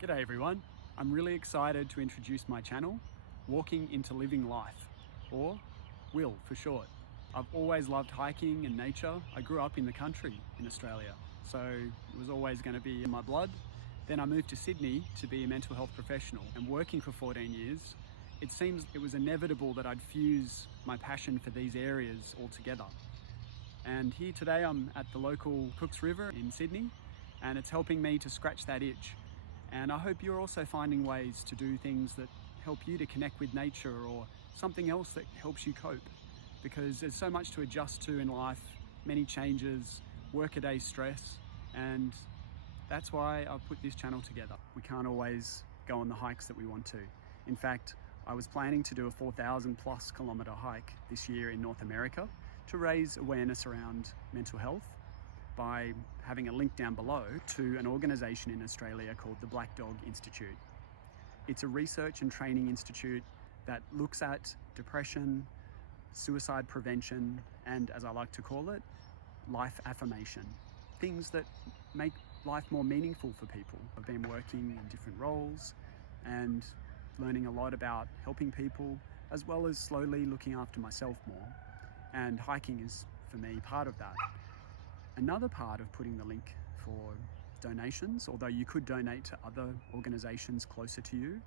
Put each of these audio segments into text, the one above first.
G'day everyone, I'm really excited to introduce my channel, Walking into Living Life, or WILL for short. I've always loved hiking and nature. I grew up in the country in Australia, so it was always going to be in my blood. Then I moved to Sydney to be a mental health professional, and working for 14 years, it seems it was inevitable that I'd fuse my passion for these areas all together. And here today I'm at the local Cooks River in Sydney, and it's helping me to scratch that itch. And I hope you're also finding ways to do things that help you to connect with nature or something else that helps you cope. Because there's so much to adjust to in life, many changes, workaday stress, and that's why I've put this channel together. We can't always go on the hikes that we want to. In fact, I was planning to do a 4,000+ kilometer hike this year in North America to raise awareness around mental health, by having a link down below to an organisation in Australia called the Black Dog Institute. It's a research and training institute that looks at depression, suicide prevention, and, as I like to call it, life affirmation. Things that make life more meaningful for people. I've been working in different roles and learning a lot about helping people, as well as slowly looking after myself more. And hiking is, for me, part of that. Another part of putting the link for donations, although you could donate to other organisations closer to you,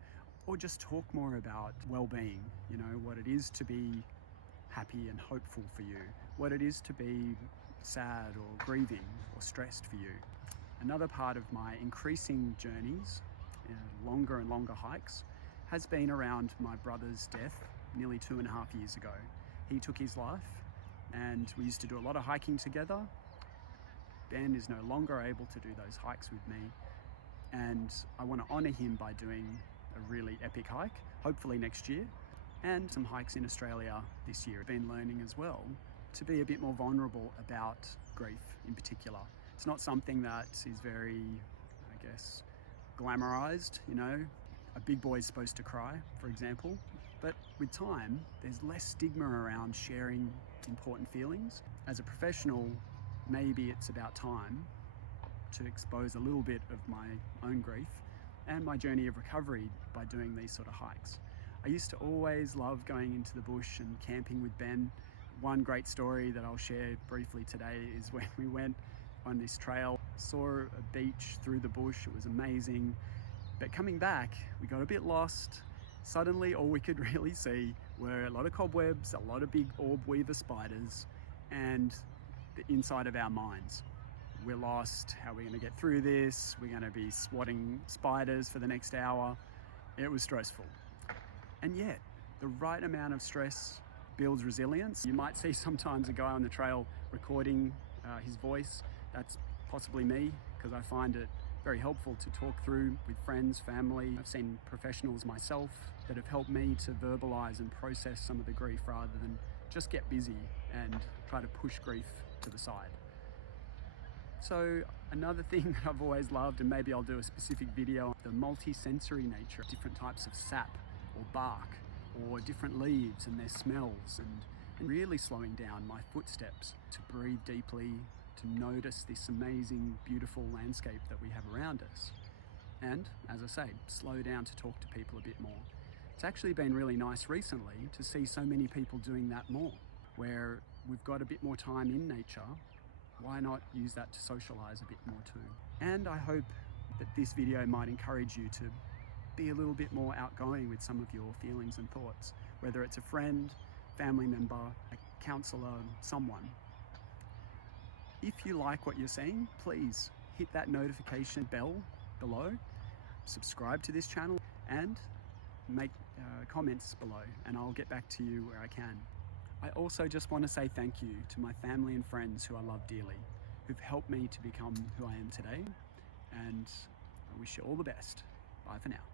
or just talk more about well-being, you know, what it is to be happy and hopeful for you, what it is to be sad or grieving or stressed for you. Another part of my increasing journeys, longer and longer hikes, has been around my brother's death nearly 2.5 years ago. He took his life, and we used to do a lot of hiking together. Ben is no longer able to do those hikes with me, and I want to honour him by doing a really epic hike, hopefully next year, and some hikes in Australia this year. I've been learning as well to be a bit more vulnerable about grief in particular. It's not something that is very, I guess, glamorized, you know. A big boy is supposed to cry, for example, but with time, there's less stigma around sharing important feelings. As a professional, maybe it's about time to expose a little bit of my own grief and my journey of recovery by doing these sort of hikes. I used to always love going into the bush and camping with Ben. One great story that I'll share briefly today is when we went on this trail, saw a beach through the bush. It was amazing. But coming back, we got a bit lost. Suddenly, all we could really see were a lot of cobwebs, a lot of big orb weaver spiders, and the inside of our minds. We're lost. How are we going to get through this? We're going to be swatting spiders for the next hour. It was stressful. And yet, the right amount of stress builds resilience. You might see sometimes a guy on the trail recording his voice. That's possibly me, because I find it very helpful to talk through with friends, family. I've seen professionals myself that have helped me to verbalize and process some of the grief rather than just get busy and try to push grief to the side. So another thing that I've always loved, and maybe I'll do a specific video, the multi-sensory nature of different types of sap or bark or different leaves and their smells, and really slowing down my footsteps to breathe deeply, to notice this amazing, beautiful landscape that we have around us. And, as I say, slow down to talk to people a bit more. It's actually been really nice recently to see so many people doing that more, where we've got a bit more time in nature. Why not use that to socialize a bit more too? And I hope that this video might encourage you to be a little bit more outgoing with some of your feelings and thoughts, whether it's a friend, family member, a counselor, someone. If you like what you're seeing, please hit that notification bell below, subscribe to this channel, and make comments below, and I'll get back to you where I can. I also just want to say thank you to my family and friends who I love dearly, who've helped me to become who I am today, and I wish you all the best. Bye for now.